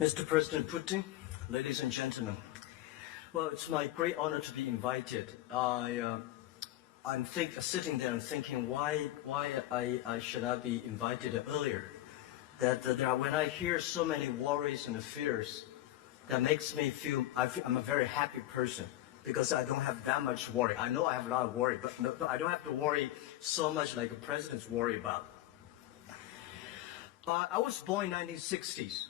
Mr. President Putin, ladies and gentlemen, well, it's my great honor to be invited. I'm sitting there and thinking why I should not be invited earlier. When I hear so many worries and fears, that makes me feel I'm a very happy person because I don't have that much worry. I know I have a lot of worry, but I don't have to worry so much like the presidents worry about. I was born in 1960s.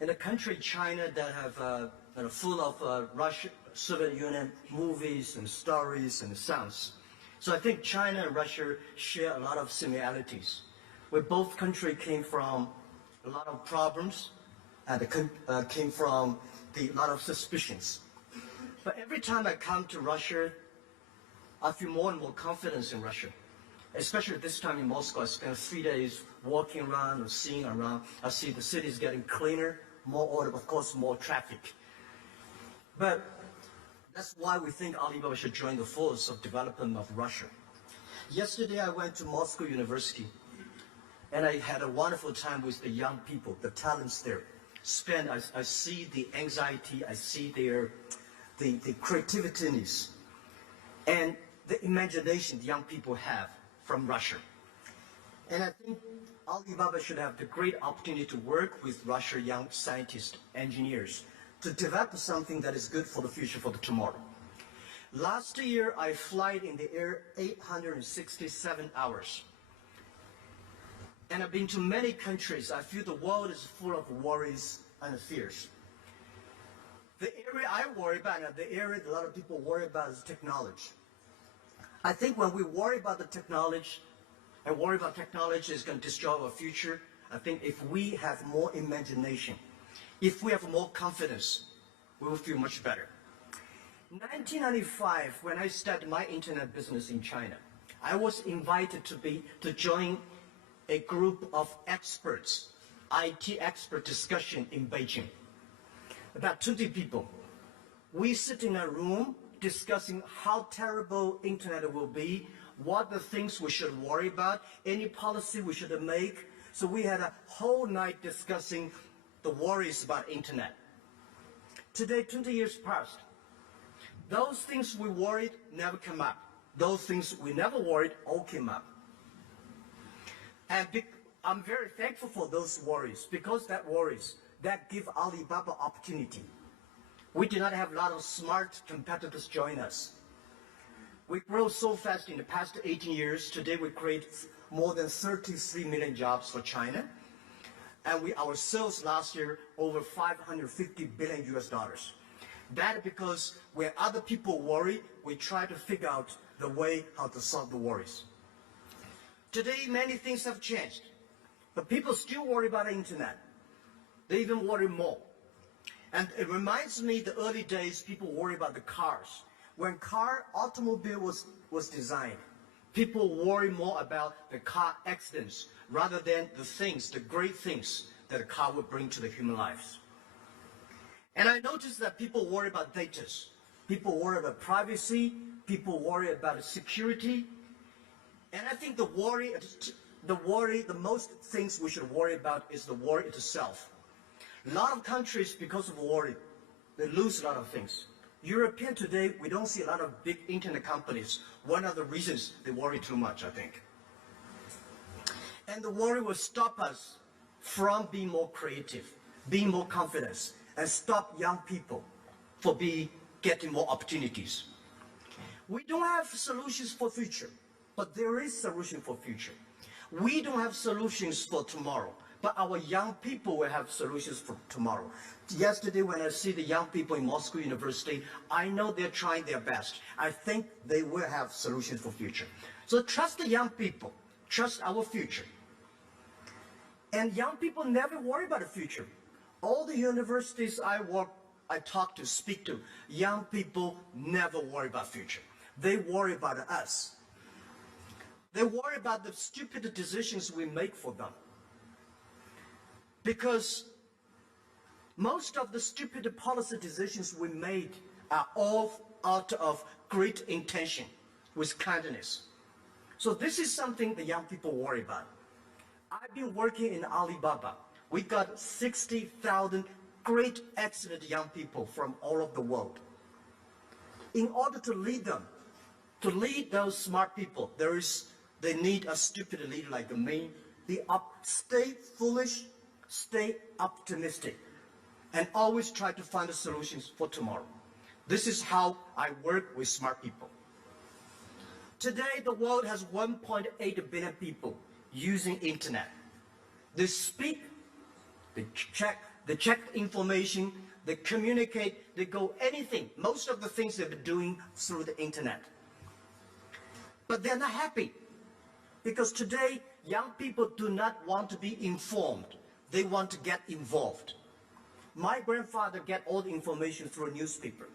In a country, China, that have full of Russia, Soviet Union movies and stories and sounds. So I think China and Russia share a lot of similarities. Where both countries came from a lot of problems and came from a lot of suspicions. But every time I come to Russia, I feel more and more confidence in Russia. Especially this time in Moscow, I spent 3 days walking around and seeing around. I see the city is getting cleaner, more order, of course, more traffic. But that's why we think Alibaba should join the force of development of Russia. Yesterday, I went to Moscow University, and I had a wonderful time with the young people, the talents there. I see the anxiety, I see the creativity, and the imagination the young people have from Russia. And I think Alibaba should have the great opportunity to work with Russian young scientists, engineers, to develop something that is good for the future, for the tomorrow. Last year, I flight in the air 867 hours. And I've been to many countries. I feel the world is full of worries and fears. The area I worry about, and the area a lot of people worry about, is technology. I think when we worry about the technology, and worry about technology is going to destroy our future, I think if we have more imagination, if we have more confidence, we will feel much better. In 1995, when I started my internet business in China, I was invited to join a group of experts, IT expert discussion in Beijing. About 20 people. We sit in a room discussing how terrible internet will be, what the things we should worry about, any policy we should make. So we had a whole night discussing the worries about internet. Today, 20 years passed. Those things we worried never come up. Those things we never worried all came up. And I'm very thankful for those worries, because that worries, that give Alibaba opportunity. We did not have a lot of smart competitors join us. We grow so fast in the past 18 years. Today we create more than 33 million jobs for China. And our sales last year over 550 billion US dollars. That because when other people worry, we try to figure out the way how to solve the worries. Today many things have changed, but people still worry about the internet. They even worry more. And it reminds me the early days people worry about the cars. When automobile was designed, people worry more about the car accidents rather than the great things that a car would bring to the human lives. And I noticed that people worry about data. People worry about privacy. People worry about security. And I think the most things we should worry about is the worry itself. A lot of countries, because of worry, they lose a lot of things. European today, we don't see a lot of big internet companies. One of the reasons they worry too much, I think. And the worry will stop us from being more creative, being more confident, and stop young people from getting more opportunities. We don't have solutions for future, but there is solution for future. We don't have solutions for tomorrow, but our young people will have solutions for tomorrow. Yesterday, when I see the young people in Moscow University, I know they're trying their best. I think they will have solutions for future. So trust the young people, trust our future. And young people never worry about the future. All the universities I talk to, speak to, young people never worry about future. They worry about us. They worry about the stupid decisions we make for them. Because most of the stupid policy decisions we made are all out of great intention, with kindness. So this is something the young people worry about. I've been working in Alibaba We got 60,000 great, excellent young people from all over the world. In order to lead them, to lead those smart people, they need a stupid leader like me. Stay foolish, stay optimistic, and always try to find the solutions for tomorrow. This is how I work with smart people. Today, the world has 1.8 billion people using internet. They speak, they check information, they communicate, they go anything. Most of the things they've been doing through the internet. But they're not happy, because today young people do not want to be informed. They want to get involved. My grandfather get all the information through a newspaper.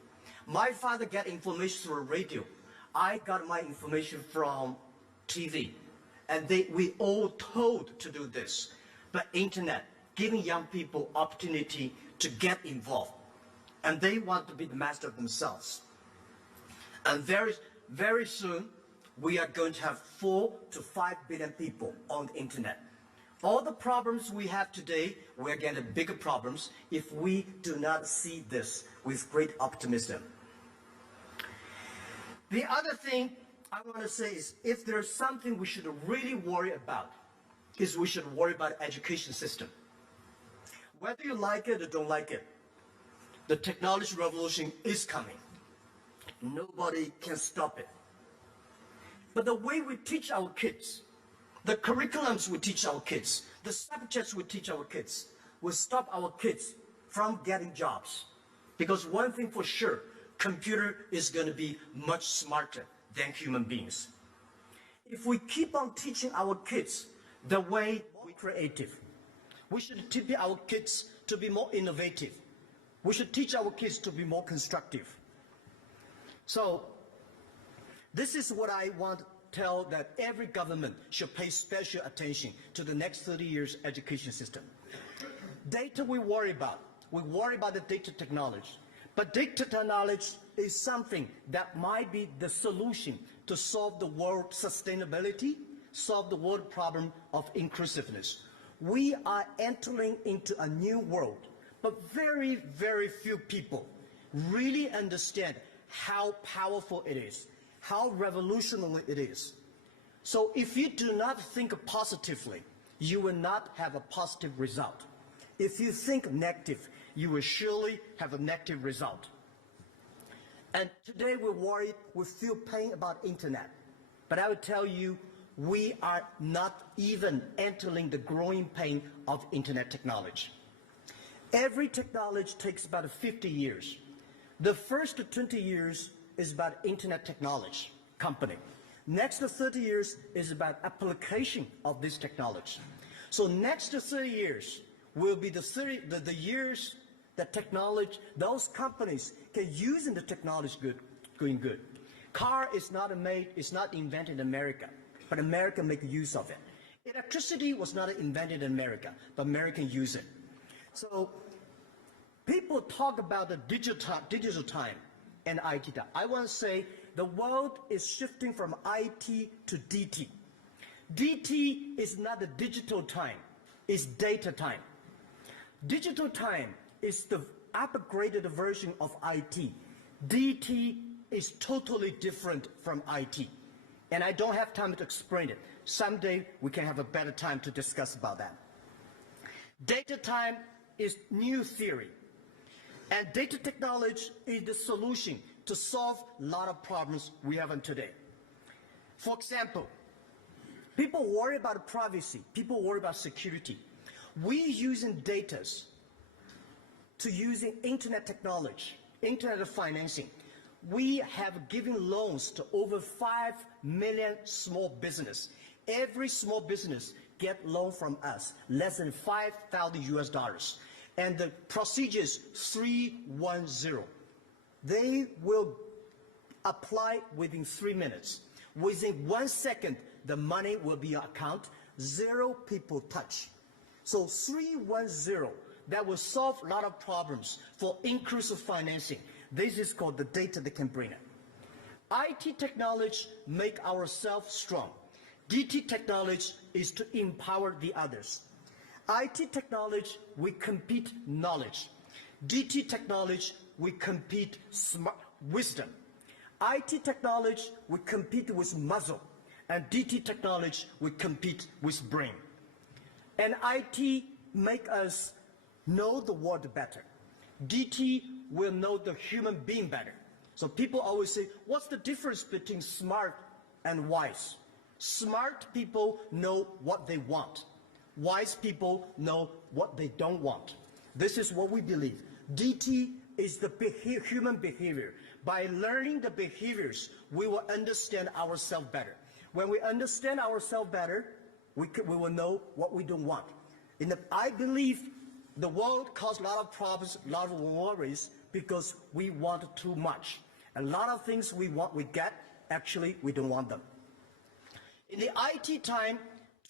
My father get information through a radio. I got my information from TV. And we all told to do this. But internet, giving young people opportunity to get involved. And they want to be the master of themselves. And very, very soon, we are going to have 4 to 5 billion people on the internet. All the problems we have today, we're getting bigger problems if we do not see this with great optimism. The other thing I want to say is, if there's something we should really worry about, is we should worry about education system. Whether you like it or don't like it, the technology revolution is coming. Nobody can stop it. But the way we teach our kids, the curriculums we teach our kids, the subjects we teach our kids, will stop our kids from getting jobs. Because one thing for sure, computer is going to be much smarter than human beings. If we keep on teaching our kids the way we're creative, we should teach our kids to be more innovative. We should teach our kids to be more constructive. So, this is what I want to tell, that every government should pay special attention to the next 30 years education system. Data we worry about the data technology. But data technology is something that might be the solution to solve the world sustainability, solve the world problem of inclusiveness. We are entering into a new world, but very, very few people really understand how powerful it is, how revolutionary it is. So if you do not think positively, you will not have a positive result. If you think negative, you will surely have a negative result. And today we're worried, we feel pain about internet. But I would tell you, we are not even entering the growing pain of internet technology. Every technology takes about 50 years. The first 20 years is about internet technology company. Next 30 years is about application of this technology. So next 30 years will be the years that technology, those companies can use in the technology going good. Car is not invented in America, but America make use of it. Electricity was not invented in America, but Americans use it. So people talk about the digital time and IT time. I want to say the world is shifting from IT to DT. DT is not the digital time, it's data time. Digital time is the upgraded version of IT. DT is totally different from IT. And I don't have time to explain it. Someday we can have a better time to discuss about that. Data time is new theory. And data technology is the solution to solve a lot of problems we have today. For example, people worry about privacy. People worry about security. We using data to using internet technology, internet financing. We have given loans to over 5 million small business. Every small business get loan from us, less than $5,000. And the procedure is 310. They will apply within 3 minutes. Within 1 second, the money will be in your account. 0 people touch. So 310, that will solve a lot of problems for inclusive financing. This is called the data that can bring it. IT technology make ourselves strong. DT technology is to empower the others. IT technology, we compete knowledge. DT technology, we compete smart wisdom. IT technology, we compete with muscle. And DT technology, we compete with brain. And IT make us know the world better. DT will know the human being better. So people always say, what's the difference between smart and wise? Smart people know what they want. Wise people know what they don't want. This is what we believe. DT is the human behavior. By learning the behaviors, we will understand ourselves better. When we understand ourselves better, we will know what we don't want. I believe the world causes a lot of problems, a lot of worries, because we want too much. A lot of things we want, we get, actually, we don't want them. In the IT time,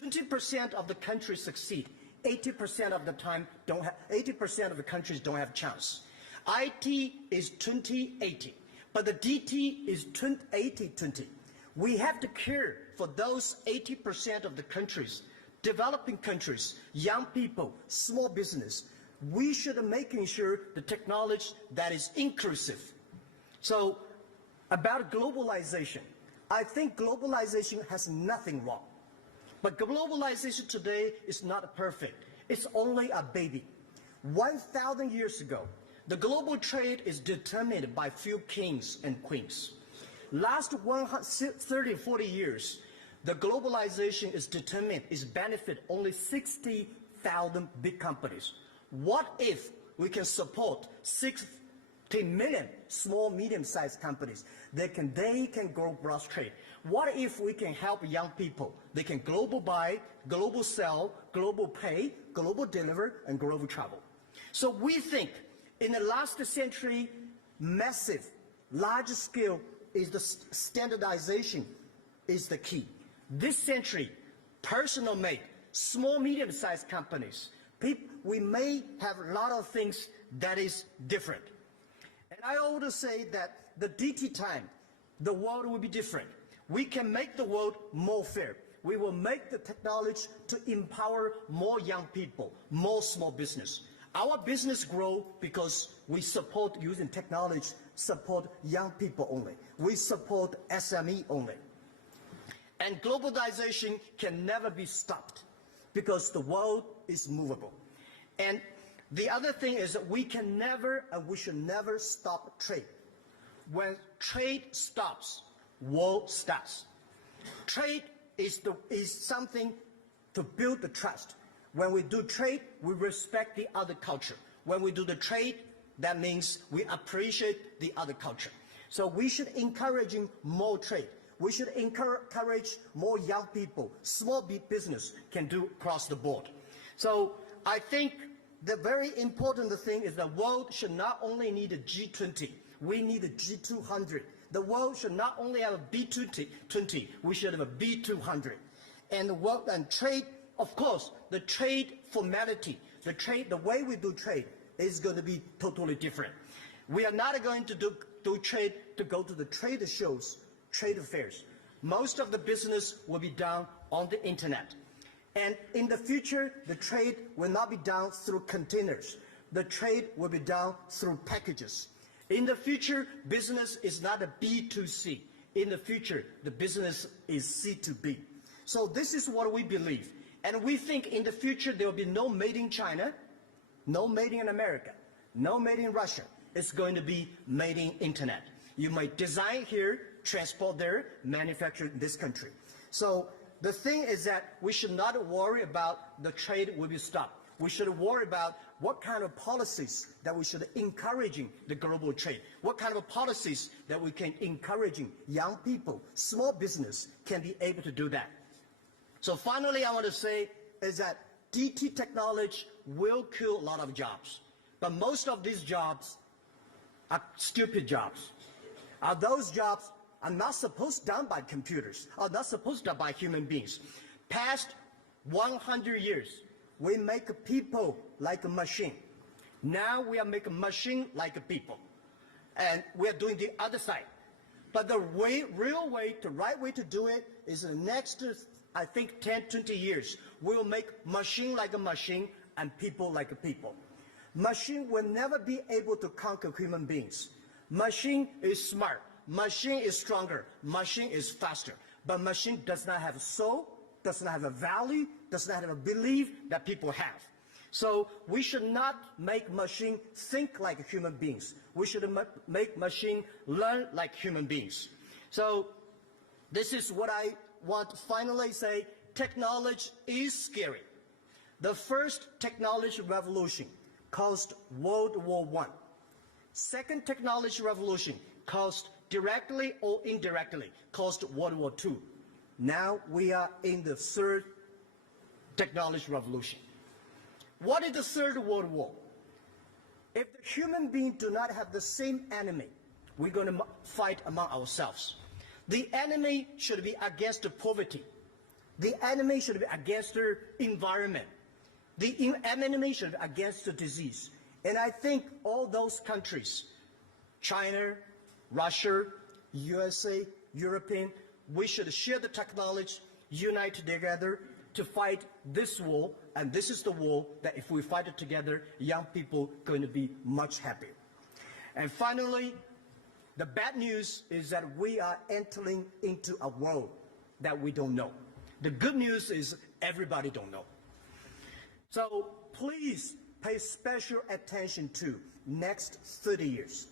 20% of the countries succeed. 80% of the time 80% of the countries don't have chance. IT is 20-80, but the DT is 80-20. We have to care for those 80% of the countries, developing countries, young people, small business. We should making sure the technology that is inclusive. So about globalization, I think globalization has nothing wrong. But globalization today is not perfect. It's only a baby. 1,000 years ago, the global trade is determined by few kings and queens. Last 30, 40 years, the globalization is determined, is benefit only 60,000 big companies. What if we can support 60 million small, medium-sized companies? They can grow cross trade. What if we can help young people? They can global buy, global sell, global pay, global deliver, and global travel. So we think in the last century, massive, large scale is the standardization is the key. This century, personal made, small, medium-sized companies, we may have a lot of things that is different. And I always say that the DT time, the world will be different. We can make the world more fair. We will make the technology to empower more young people, more small business. Our business grow because we support using technology, support young people only. We support SME only. And globalization can never be stopped because the world is movable. And the other thing is that we can never and we should never stop trade. When trade stops, war starts. Trade is something to build the trust. When we do trade, we respect the other culture. When we do the trade, that means we appreciate the other culture. So we should encouraging more trade. We should encourage more young people, small business can do across the board. So I think the very important thing is the world should not only need a G20, we need a G200. The world should not only have a B20, we should have a B200. And the world and trade, of course, the trade formality, the way we do trade is going to be totally different. We are not going to do trade to go to the trade shows, trade affairs. Most of the business will be done on the internet. And in the future, the trade will not be done through containers. The trade will be done through packages. In the future, business is not a B2C. In the future, the business is C2B. So this is what we believe. And we think in the future, there will be no made in China, no made in America, no made in Russia. It's going to be made in internet. You might design here, transport there, manufacture in this country. So the thing is that we should not worry about the trade will be stopped. We should worry about what kind of policies that we should encouraging the global trade. What kind of policies that we can encouraging young people, small business can be able to do that. So finally, I want to say is that DT technology will kill a lot of jobs. But most of these jobs are stupid jobs. Are those jobs are not supposed done by computers, are not supposed done by human beings. Past 100 years, we make people like a machine. Now we are making a machine like a people. And we are doing the other side. But the real way, the right way to do it is the next, I think 10, 20 years, we'll make machine like a machine and people like a people. Machine will never be able to conquer human beings. Machine is smart, machine is stronger, machine is faster, but machine does not have a soul, does not have a value, does not have a belief that people have. So we should not make machine think like human beings. We should make machine learn like human beings. So this is what I want to finally say. Technology is scary. The first technology revolution caused World War I. Second technology revolution caused directly or indirectly caused World War II. Now we are in the third technology revolution. What is the third world war? If the human beings do not have the same enemy, we're going to fight among ourselves. The enemy should be against the poverty. The enemy should be against the environment. The enemy should be against the disease. And I think all those countries, China, Russia, USA, European, we should share the technology, unite together to fight this war, and this is the war that if we fight it together, young people are going to be much happier. And finally, the bad news is that we are entering into a world that we don't know. The good news is everybody don't know. So please pay special attention to next 30 years.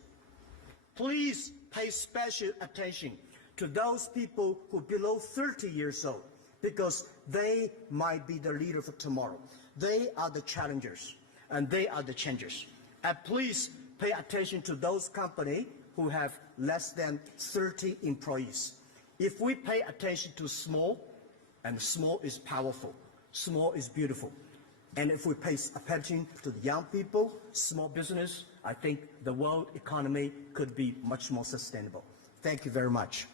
Please pay special attention to those people who are below 30 years old, because they might be the leader for tomorrow. They are the challengers, and they are the changers. And please pay attention to those companies who have less than 30 employees. If we pay attention to small, and small is powerful, small is beautiful. And if we pay attention to the young people, small business, I think the world economy could be much more sustainable. Thank you very much.